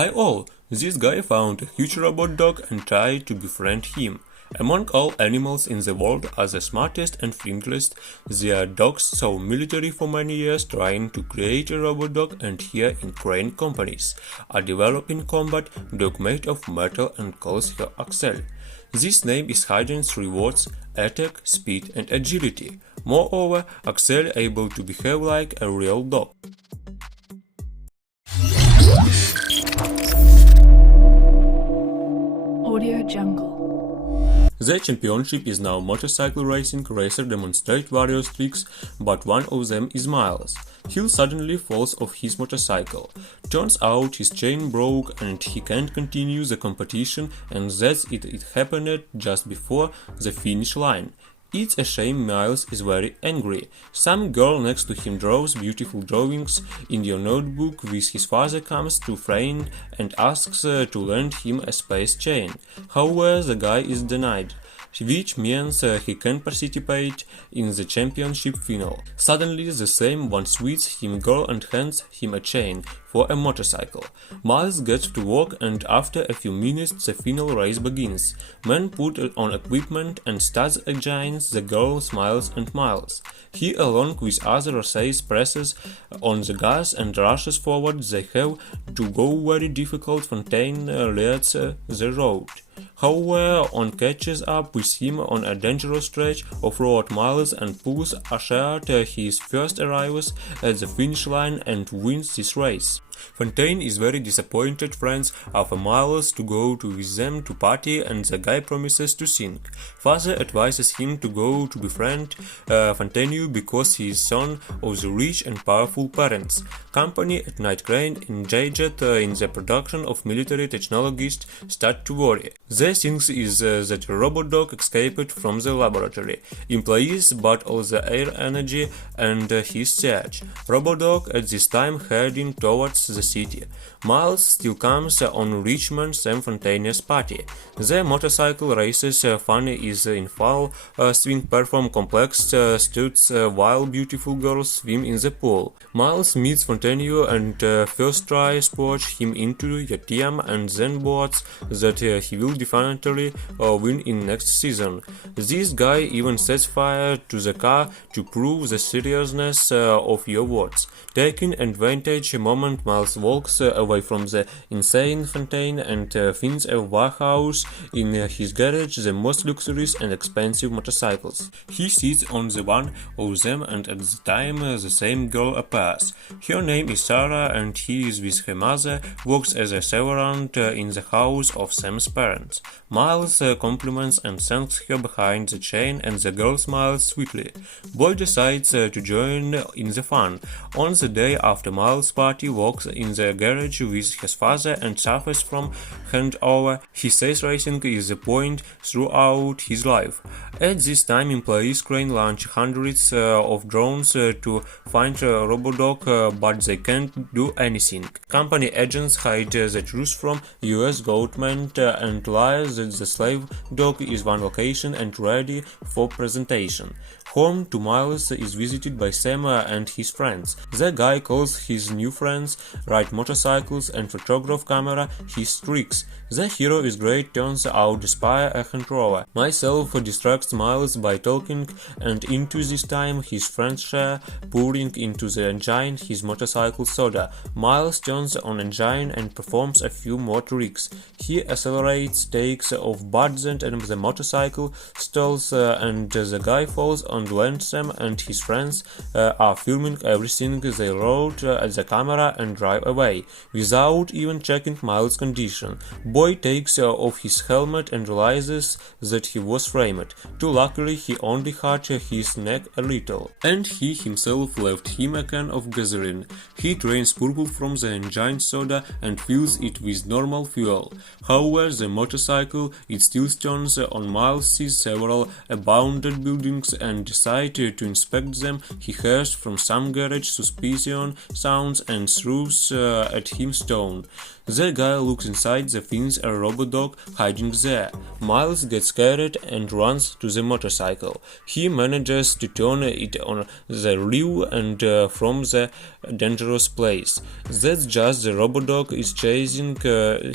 Hi all! This guy found a huge robot dog and tried to befriend him. Among all animals in the world are the smartest and friendliest. They are dogs so military for many years trying to create a robot dog, and here in crane companies are developing combat dog made of metal and calls her Axel. This name is hidden through words attack, speed and agility. Moreover, Axel able to behave like a real dog. Audio Jungle. The championship is now motorcycle racing. Racer demonstrate various tricks, but one of them is Miles. He suddenly falls off his motorcycle. Turns out his chain broke and he can't continue the competition, and that's it. It happened just before the finish line. It's a shame. Miles is very angry. Some girl next to him draws beautiful drawings in your notebook with his father comes to friend and asks to lend him a space chain. However, the guy is denied, which means he can participate in the championship final. Suddenly the same one sweets him girl and hands him a chain for a motorcycle. Miles gets to work, and after a few minutes the final race begins. Men put on equipment and starts a giant. The girl smiles and Miles. He along with other races presses on the gas and rushes forward. They have to go very difficult fountain leads the road. However, on catches up with him on a dangerous stretch of road. Miles and pulls aside. He first arrives at the finish line and wins this race. Fontaine is very disappointed. Friends offer Miles to go with them to party, and the guy promises to sing. Father advises him to go to befriend Fontaine because he is son of the rich and powerful parents. Company at Night Crane engaged in the production of military technologies start to worry. The thing is that a robot dog escaped from the laboratory. Employees bought all the air energy and his search. Robot dog at this time heading towards the city. Miles still comes on Richmond Sam Fontaine's party. The motorcycle races fun is in full swing, perform complex stunts while beautiful girls swim in the pool. Miles meets Fontaine and first tries push him into a team, and then boasts that he will definitely win in next season. This guy even sets fire to the car to prove the seriousness of your words. Taking advantage moment, Miles walks away from the insane Fontaine and finds a warehouse in his garage, the most luxurious and expensive motorcycles. He sits on the one of them, and at the time the same girl appears. Her name is Sarah, and he is with her mother, works as a servant in the house of Sam's parents. Miles compliments and thanks her behind the chain, and the girl smiles sweetly. Boy decides to join in the fun. On the day after Miles' party, walks in the garage with his father and suffers from hangover. He says racing is the point throughout his life. At this time, employees crane launch hundreds of drones to find a robot dog, but they can't do anything. Company agents hide the truth from US government and lie that the slave dog is one location and ready for presentation. Home to Miles is visited by Sam and his friends. The guy calls his new friends, ride motorcycles and photograph camera his tricks. The hero is great, turns out despite a controller. Myself distracts Miles by talking, and into this time his friends share, pouring into the engine his motorcycle soda. Miles turns on engine and performs a few more tricks. He accelerates, takes off buds and the motorcycle stalls, and the guy falls on land. Sam and his friends are filming everything they wrote at the camera and drive away, without even checking Miles' condition. Boy takes off his helmet and realizes that he was framed. Too luckily, he only hurt his neck a little, and he himself left him a can of gasoline. He drains purple from the engine soda and fills it with normal fuel. However, the motorcycle it still turns on Miles, sees several abandoned buildings and decides to inspect them, he hears from some garage suspicious sounds and throws at him stone. The guy looks inside and finds a robot dog hiding there. Miles gets scared and runs to the motorcycle. He manages to turn it on the rear and from the dangerous place. That's just the robot dog is chasing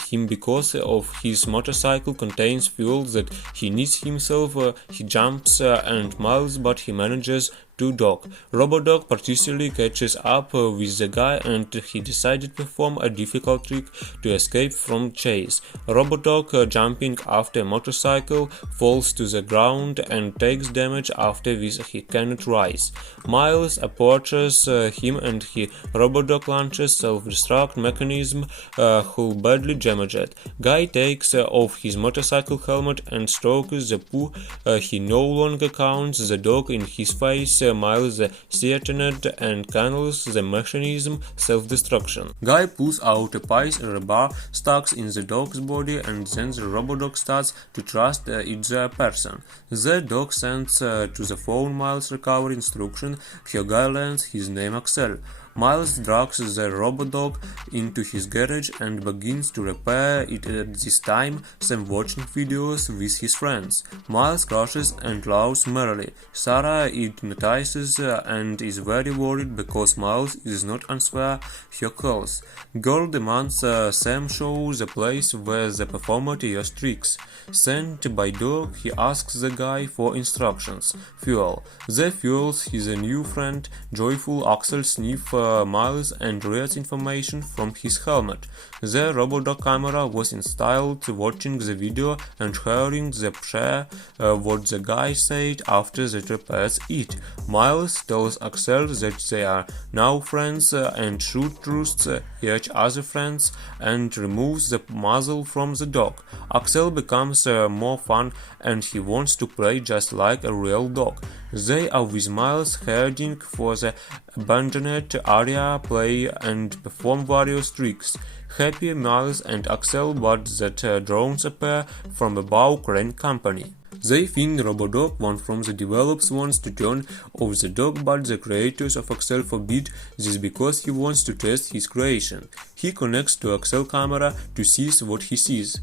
him because of his motorcycle contains fuel that he needs himself. He jumps and Miles, but he manages to dog. Robodog partially catches up with the guy and he decided to perform a difficult trick to escape from chase. Robodog, jumping after a motorcycle, falls to the ground and takes damage after which he cannot rise. Miles approaches him and Robodog launches self-destruct mechanism who badly damaged. Guy takes off his motorcycle helmet and strokes the poo. He no longer counts the dog in his face. Miles threatened and cancels the mechanism self-destruction. Guy pulls out a piece or a bar, stuck in the dog's body, and then the robodog starts to trust it's a person. The dog sends to the phone Miles' recovery instruction. Here Guy learns his name Axel. Miles drags the robodog into his garage and begins to repair it. At this time, Sam watching videos with his friends. Miles crashes and laughs merrily. Sarah it notices and is very worried because Miles is not answering her calls. Girl demands Sam show the place where the performer used tricks. Sent by dog, he asks the guy for instructions. Fuel. The fuels his new friend. Joyful Axel sniff Miles and reads information from his helmet. The robodog camera was installed, watching the video and hearing the share what the guy said after they repairs it. Miles tells Axel that they are now friends and should trust each other friends and removes the muzzle from the dog. Axel becomes more fun and he wants to play just like a real dog. They are with Miles heading for the abandoned area, play and perform various tricks. Happy Miles and Axel, but that drones appear from above crane company. They think Robodog, one from the developers, wants to turn off the dog, but the creators of Axel forbid this because he wants to test his creation. He connects to Axel camera to see what he sees.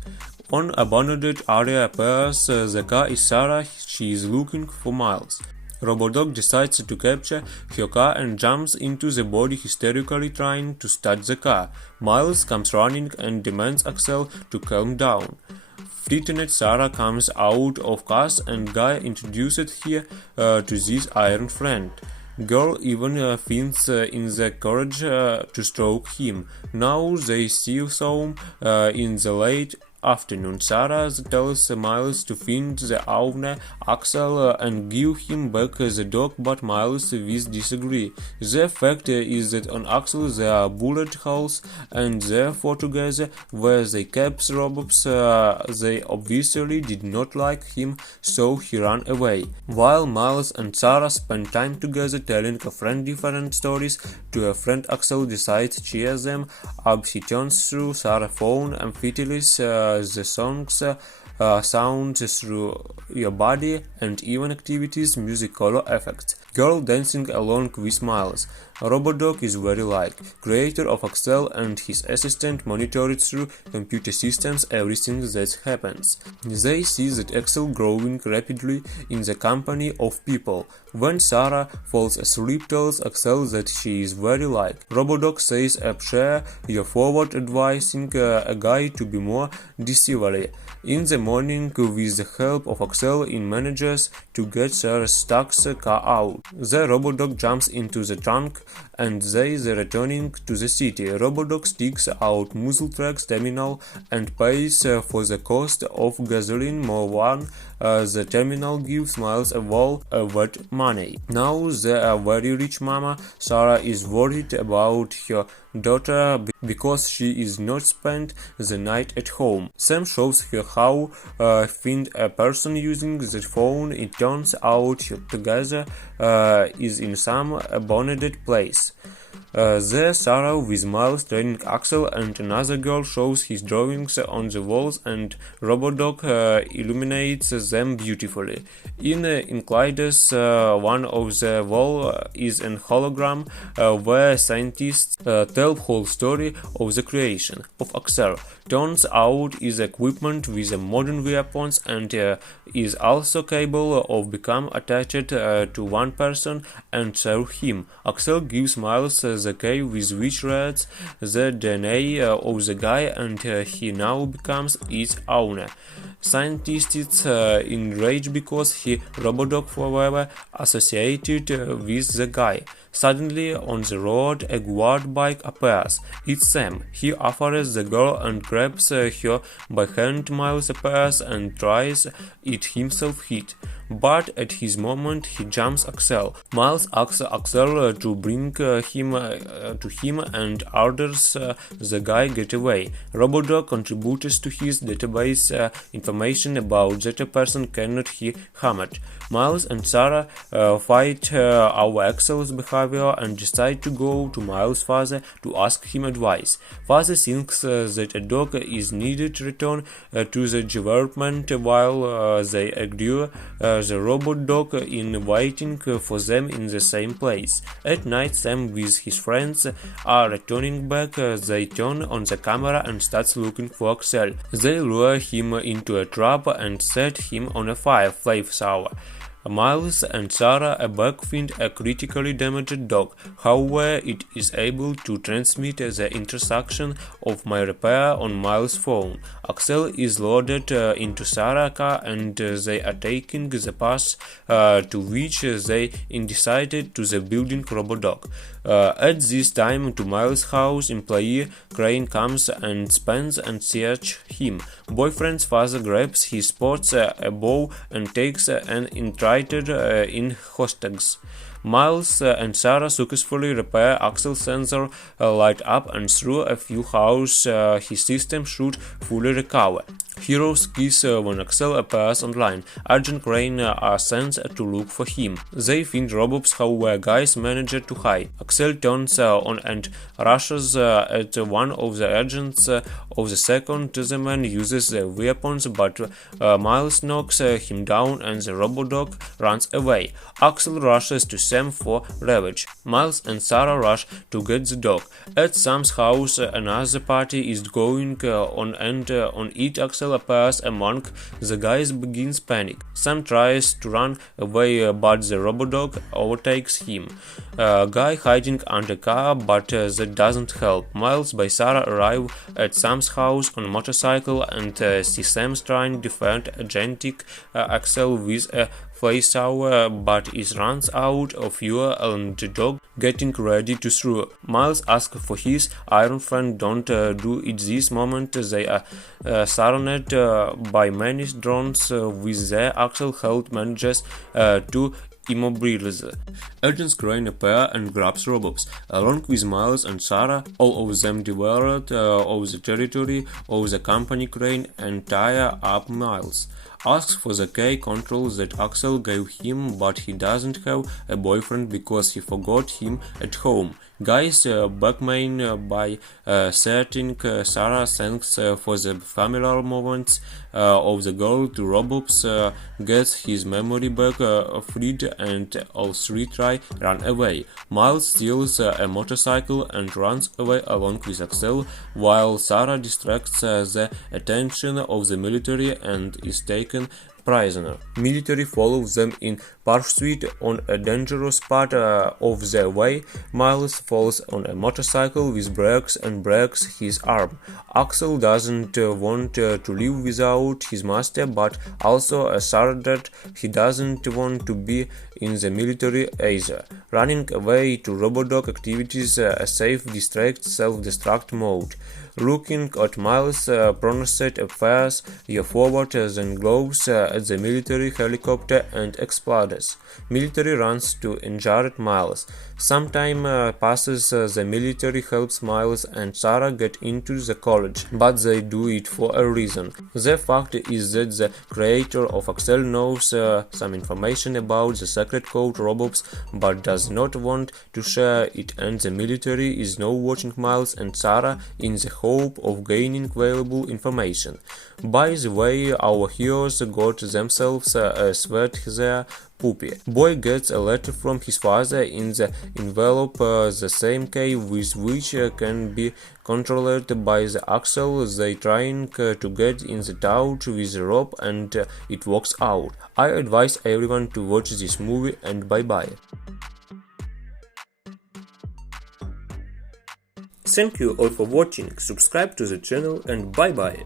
On abandoned area appears the car is Sarah. She is looking for Miles. Robodog decides to capture her car and jumps into the body, hysterically trying to start the car. Miles comes running and demands Axel to calm down. Frightened Sarah comes out of cars and Guy introduces her to this iron friend. Girl even finds in the courage to stroke him. Now they see some in the late afternoon. Sarah tells Miles to find the owner Axel and give him back the dog, but Miles will disagree. The fact is that on Axel there are bullet holes and therefore together where they kept robots they obviously did not like him, so he ran away. While Miles and Sarah spend time together telling a friend different stories to a friend, Axel decides to cheer them up. He turns through Sarah's phone and fiddles the songs sound through your body and even activities, music, color effects. Girl dancing along with Miles. Robodog is very like. Creator of Axel and his assistant monitored through computer systems everything that happens. They see that Axel growing rapidly in the company of people. When Sarah falls asleep, tells Axel that she is very like. Robodog says share your forward, advising a guy to be more deceivably. In the morning, with the help of Axel, it manages to get Sarah's stuck car out. The Robodog jumps into the trunk and they are returning to the city. Robodog sticks out muzzle tracks terminal and pays for the cost of gasoline more one. The terminal gives Miles a wall of wet money. Now they are very rich mama. Sarah is worried about her daughter because she is not spent the night at home. Sam shows her how find a person using the phone. It turns out together is in some abandoned place. There Sarah with Miles training Axel and another girl shows his drawings on the walls and Robodoc illuminates them beautifully. In Clydes, one of the wall is an hologram where scientists tell whole story of the creation of Axel. Turns out is equipment with modern weapons and is also capable of become attached to one person and serve him. Axel gives Miles the key with which reads the DNA of the guy and he now becomes its owner. Scientists enraged because he Robodoc forever associated with the guy. Suddenly, on the road, a guard bike appears. It's Sam. He offers the girl and grabs her by hand. Miles appears and tries it himself hit. But at his moment, he jumps Axel. Miles asks Axel to bring him to him and orders the guy get away. Robodoc contributes to his database information about that a person cannot be harmed. Miles and Sarah fight over Axel's behavior and decide to go to Miles' father to ask him advice. Father thinks that a dog is needed to return to the development while they argue the robot dog in waiting for them in the same place. At night, Sam with his friends are returning back. They turn on the camera and start looking for Axel. They lure him into a trap and set him on a flamethrower. Miles and Sarah backfind a critically damaged dog. However, it is able to transmit the intersection of my repair on Miles' phone. Axel is loaded into Sarah's car and they are taking the path to which they decided to the building Robodog. At this time, to Miles' house, employee Crane comes and spends and searches him. Boyfriend's father grabs his sports a bow and takes an intruder in hostage. Miles and Sarah successfully repair Axel's sensor light up and through a few hours his system should fully recover. Heroes kiss when Axel appears online. Agent Crane are sent to look for him. They find robots, however, guys manage to hide. Axel turns on and rushes at one of the agents of the second. The man uses the weapons, but Miles knocks him down and the robodog runs away. Axel rushes to Sam for revenge. Miles and Sarah rush to get the dog. At Sam's house, another party is going on and on it Axel appears among the guys begins panic. Sam tries to run away but the robodog overtakes him. Guy hiding under car but that doesn't help. Miles by Sarah arrive at Sam's house on a motorcycle and see Sam trying to defend agentic Axel with a flamethrower but it runs out of fuel and the dog getting ready to throw. Miles asks for his iron friend don't do it this moment. They are surrounded by many drones with their Axel health manages to immobilize. Agents Crane appear and grabs robots. Along with Miles and Sarah, all of them devoured of the territory of the company Crane and tie up Miles. Asks for the key control that Axel gave him, but he doesn't have a boyfriend because he forgot him at home. Guys backman by setting Sarah thanks for the familiar moments of the girl to robots, gets his memory back freed and all three try run away. Miles steals a motorcycle and runs away along with Axel, while Sarah distracts the attention of the military and is taken prisoner. Military follows them in pursuit on a dangerous part of their way. Miles falls on a motorcycle with brakes and breaks his arm. Axel doesn't want to live without his master, but also asserted that he doesn't want to be in the military either. Running away to robodog activities a safe distract self-destruct mode. Looking at Miles' pronounced affairs, forward then glows at the military helicopter and explodes. Military runs to injured Miles. Some time passes, the military helps Miles and Sarah get into the college, but they do it for a reason. The fact is that the creator of Excel knows some information about the secret code robots, but does not want to share it, and the military is now watching Miles and Sarah in the hope of gaining valuable information. By the way, our heroes got themselves a sweat there. Puppy. Boy gets a letter from his father in the envelope, the same key with which can be controlled by the axle they trying to get in the touch with the rope, and it works out. I advise everyone to watch this movie, and bye bye. Thank you all for watching, subscribe to the channel, and bye bye.